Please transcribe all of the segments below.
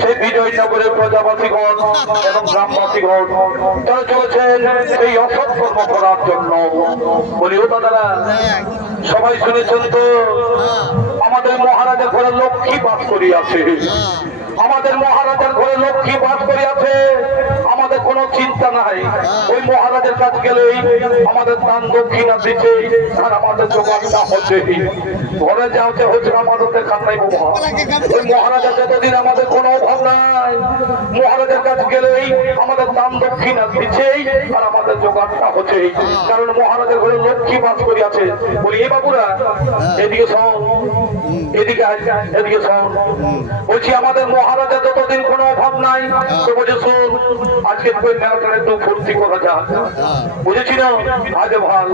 সেই বিজয়নগরের প্রজাবাসীগণ এবং গ্রামবাসীগণ তারা চলেছেন এই অসৎ কর্ম করার জন্য। বলি ও দাদারা, সবাই শুনেছেন তো আমাদের মহারাজের ঘরে লক্ষ্মী বাস করিয়াছে, আমাদের মহারাজার ঘরে লক্ষ্মী বাস করিয়াছে, আমাদের কোনো চিন্তা নাই। ওই মহারাজের কাছে গেলেই আমাদের দান দক্ষিণা দিচ্ছে আর আমাদের জোগাড়টা হচ্ছে। ঘরে যা হচ্ছে আমাদের খান্নাই বাবা। ওই মহারাজা যতদিন আমাদের কোনো অভাব নাই, মহারাজের কাছে গেলেই আমাদের দান দক্ষিণা দিচ্ছে আর আমাদের জোগাড়টা হচ্ছে, কারণ মহারাজের ঘরে লক্ষ্মী বাস করিয়াছে। বলি এ বাবুরা এদিকে শোন, এদিকে এদিকে শোন, বলছি আমাদের মহারাজা যতদিন কোনো অভাব নাই তো বলছে শোন আজকে মেলাটার একটু ফুর্তি করা যাক, বুঝেছি না? আজ ভাল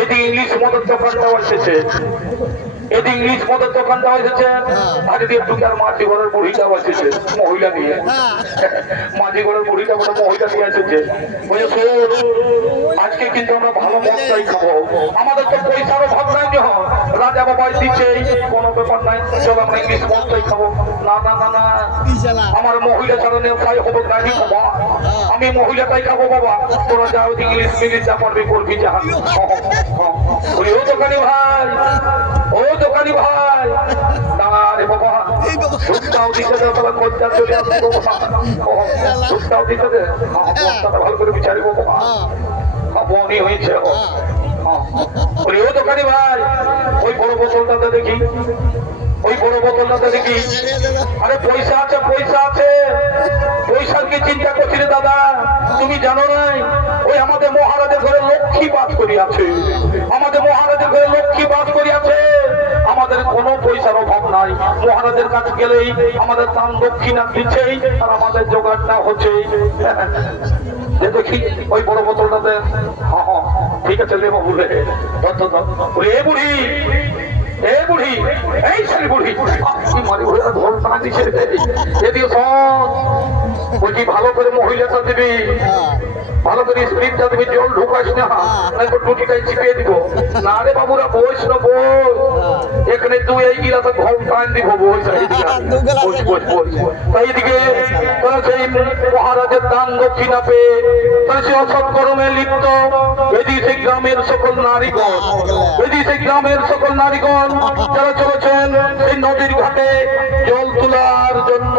এদিকে ইংলিশ মদের দোকানটাও এসেছে, এদিকে ইংলিশ মদের দোকানটাও এসেছে, আগে দিয়ে টুকার মাঝি ঘরের বুড়িটাও এসেছে মহিলা নিয়ে, মাঝি ঘরের বুড়িটা বলে মহিলা নিয়ে এসেছে। বলছে শোন আজকে কিন্তু আমরা ভালো মদটাই খাবো, আমাদের তো পয়সার অভাব নাই, রাজা বাবাই দিচ্ছে কোনো ব্যাপার নাই, চলো আমরা ইংলিশ মদটাই খাবো। না না না না, আমার মহিলা ছাড়া নেই হবে গাড়ি বাবা, আমি মহিলাটাই খাবো বাবা, তোরা যা ইংলিশ মিলিশ যা পারবি করবি যা। বলি ও দোকানি ভাই, ও দোকানি ভাই, না রে বাবা সুখটাও দিতে দে, তবে খরচা চলে আসবে বাবা, সুখটাও দিতে দে, ভালো করে বিচারিব বাবা, বনি হয়েছে। বলি ও দোকানি ভাই ওই বড় বোতলটাতে দেখি, ওই বড় বোতলটাতে দেখি। আরে পয়সা আছে, পয়সা আছে, পয়সার কি চিন্তা করছি রে দাদা, তুমি জানো নাই ওই আমাদের মহারাজের ঘরে লক্ষ্মী বাস করিয়াছে, আমাদের মহারাজের ঘরে লক্ষ্মী বাস করিয়াছে, আমাদের কোনো পয়সার অভাব নাই, মহারাজের কাছে গেলেই আমাদের দান দক্ষিণা দিচ্ছেই আর আমাদের জোগাড়টা হচ্ছে। দেখি ওই বড় বোতলটাতে, হ্যাঁ হ্যাঁ ঠিক আছে দেবো বলে এ বুড়ি, এ বুড়ি, এই সারি বুড়ি মারি ঘোড়া ধর না দিচ্ছে, এদিকে বলছি ভালো করে মহিলাটা দিবি, ভালো করে স্পিডটা দিবি, জল ঢুকাস না, টুটিটাই চিপিয়ে দিব। না রে বাবুরা বইস না, বই এখানে তুই এই গিলাতে ঘম টান দিব, বইস এইদিকে তোরা সেই মহারাজের দান দক্ষিণা পেয়ে তোরা সে অসৎ কর্মে লিপ্ত। এদিকে সেই গ্রামের সকল নারীগণ, এদিকে সেই গ্রামের সকল নারীগণ যারা চলেছেন সেই নদীর ঘাটে জল তোলার জন্য।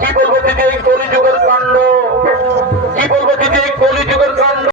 কি বলবো দিদি এই কলিযুগের কাণ্ড